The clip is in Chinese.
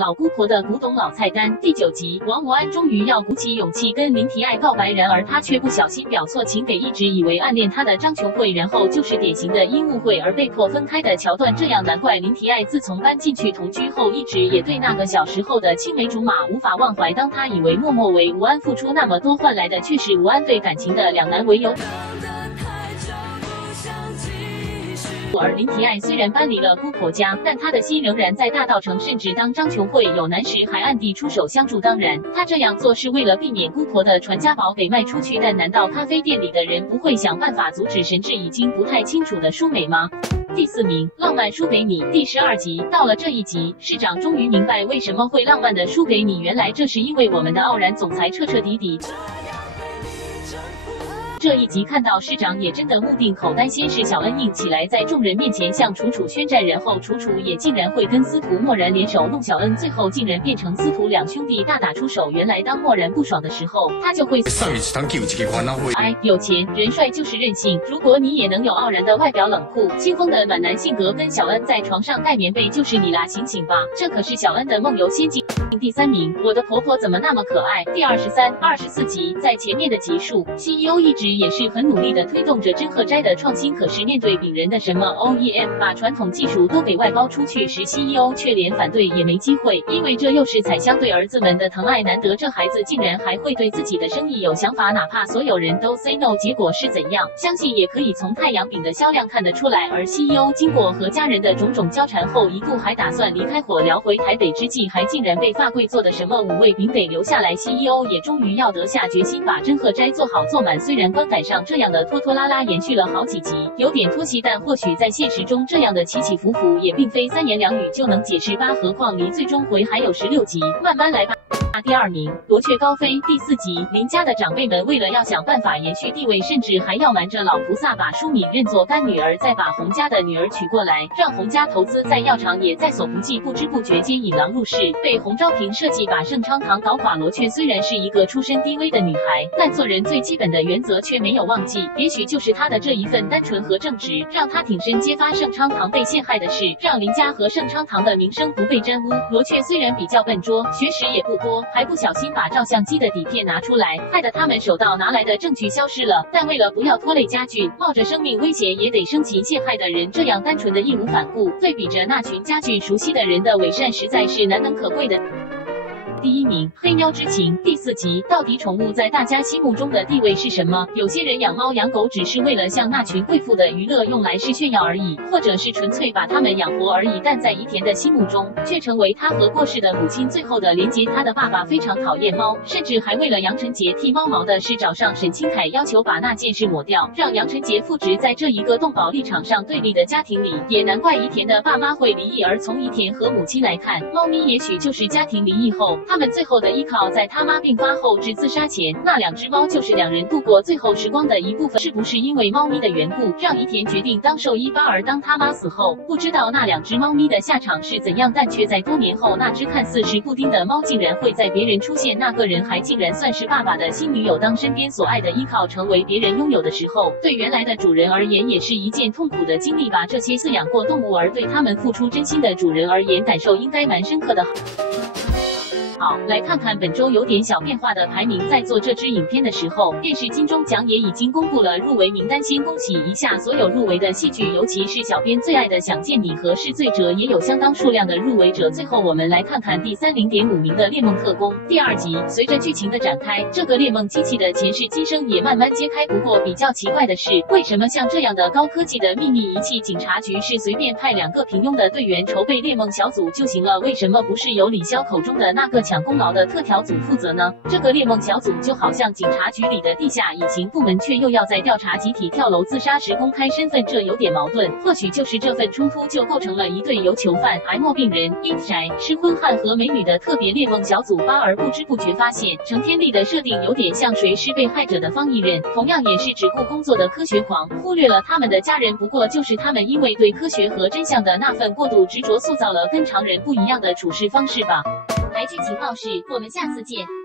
老姑婆的古董老菜单第9集，王无安终于要鼓起勇气跟林提爱告白，然而他却不小心表错情给一直以为暗恋他的张琼慧，然后就是典型的因误会而被迫分开的桥段。这样难怪林提爱自从搬进去同居后，一直也对那个小时候的青梅竹马无法忘怀。当他以为默默为无安付出那么多换来的却是无安对感情的两难，唯有而林提爱虽然搬离了姑婆家，但她的心仍然在大稻城，甚至当张琼慧有难时还暗地出手相助。当然，她这样做是为了避免姑婆的传家宝给卖出去，但难道咖啡店里的人不会想办法阻止神志已经不太清楚的淑美吗？第4名，浪漫输给你第12集。到了这一集，市长终于明白为什么会浪漫的输给你，原来这是因为我们的傲然总裁彻彻底底。这一集看到市长也真的目定口呆，先是小恩硬起来在众人面前向楚楚宣战，然后楚楚也竟然会跟司徒默然联手弄小恩，最后竟然变成司徒两兄弟大打出手。原来当默然不爽的时候，他就会有钱人帅就是任性，如果你也能有傲然的外表冷酷清风的暖男性格，跟小恩在床上盖棉被就是你啦，醒醒吧，这可是小恩的梦游仙境。第3名，我的婆婆怎么那么可爱第23、24集。在前面的集数 CEO 一直也是很努力的推动着真鹤斋的创新，可是面对丙人的什么 OEM 把传统技术都给外包出去时， CEO 却连反对也没机会，因为这又是彩香对儿子们的疼爱，难得这孩子竟然还会对自己的生意有想法，哪怕所有人都 say no， 结果是怎样，相信也可以从太阳饼的销量看得出来。而 CEO 经过和家人的种种交缠后，一度还打算离开火疗回台北之际，还竟然被发贵做的什么5味饼得留下来， CEO 也终于要得下决心把真鹤斋做好做满。虽然观感上这样的拖拖拉拉延续了好几集，有点拖戏，但或许在现实中这样的起起伏伏也并非3言2语就能解释吧，何况离最终回还有16集，慢慢来吧。第2名，罗雀高飞第4集。林家的长辈们为了要想办法延续地位，甚至还要瞒着老菩萨把淑敏认作干女儿，再把洪家的女儿娶过来，让洪家投资在药厂也在所不计，不知不觉间引狼入室，被洪昭平设计把盛昌堂搞垮。罗雀虽然是一个出身低微的女孩，但做人最基本的原则却没有忘记，也许就是她的这一份单纯和正直，让她挺身揭发盛昌堂被陷害的事，让林家和盛昌堂的名声不被沾污。罗雀虽然比较笨拙，学识也不多，还不小心把照相机的底片拿出来，害得他们手到拿来的证据消失了。但为了不要拖累家俊，冒着生命危险也得生擒陷害的人，这样单纯的义无反顾，对比着那群家俊熟悉的人的伪善，实在是难能可贵的。第1名，黑喵之情第4集。到底宠物在大家心目中的地位是什么？有些人养猫养狗只是为了向那群贵妇的娱乐用来是炫耀而已，或者是纯粹把它们养活而已，但在宜田的心目中却成为他和过世的母亲最后的连结。他的爸爸非常讨厌猫，甚至还为了杨晨杰剃猫毛的事找上沈清凯，要求把那件事抹掉，让杨晨杰复职在这一个动保立场上对立的家庭里。也难怪宜田的爸妈会离异。而从宜田和母亲来看，猫咪也许就是家庭离异后他们最后的依靠，在他妈病发后至自杀前，那2只猫就是2人度过最后时光的一部分。是不是因为猫咪的缘故，让宜田决定当兽医吧？而当他妈死后，不知道那2只猫咪的下场是怎样，但却在多年后，那只看似是布丁的猫竟然会在别人出现，那个人还竟然算是爸爸的新女友。当身边所爱的依靠成为别人拥有的时候，对原来的主人而言也是一件痛苦的经历吧。这些饲养过动物而对他们付出真心的主人而言，感受应该蛮深刻的。好，来看看本周有点小变化的排名。在做这支影片的时候，电视金钟奖也已经公布了入围名单，先恭喜一下所有入围的戏剧，尤其是小编最爱的《想见你》和《是罪者》也有相当数量的入围者。最后我们来看看第30.5名的《猎梦特工》第2集。随着剧情的展开，这个猎梦机器的前世今生也慢慢揭开。不过比较奇怪的是，为什么像这样的高科技的秘密仪器，警察局是随便派2个平庸的队员筹备猎梦小组就行了？为什么不是由李潇口中的那个抢功劳的特调组负责呢？这个猎梦小组就好像警察局里的地下隐形部门，却又要在调查集体跳楼自杀时公开身份，这有点矛盾。或许就是这份冲突就构成了一对由囚犯、癌末病人、阴宅、失婚汉和美女的特别猎梦小组吧。而不知不觉发现，程天丽的设定有点像谁是被害者的方一任，同样也是只顾工作的科学狂，忽略了他们的家人，不过就是他们因为对科学和真相的那份过度执着，塑造了跟常人不一样的处事方式吧。台剧情报室，我们下次见。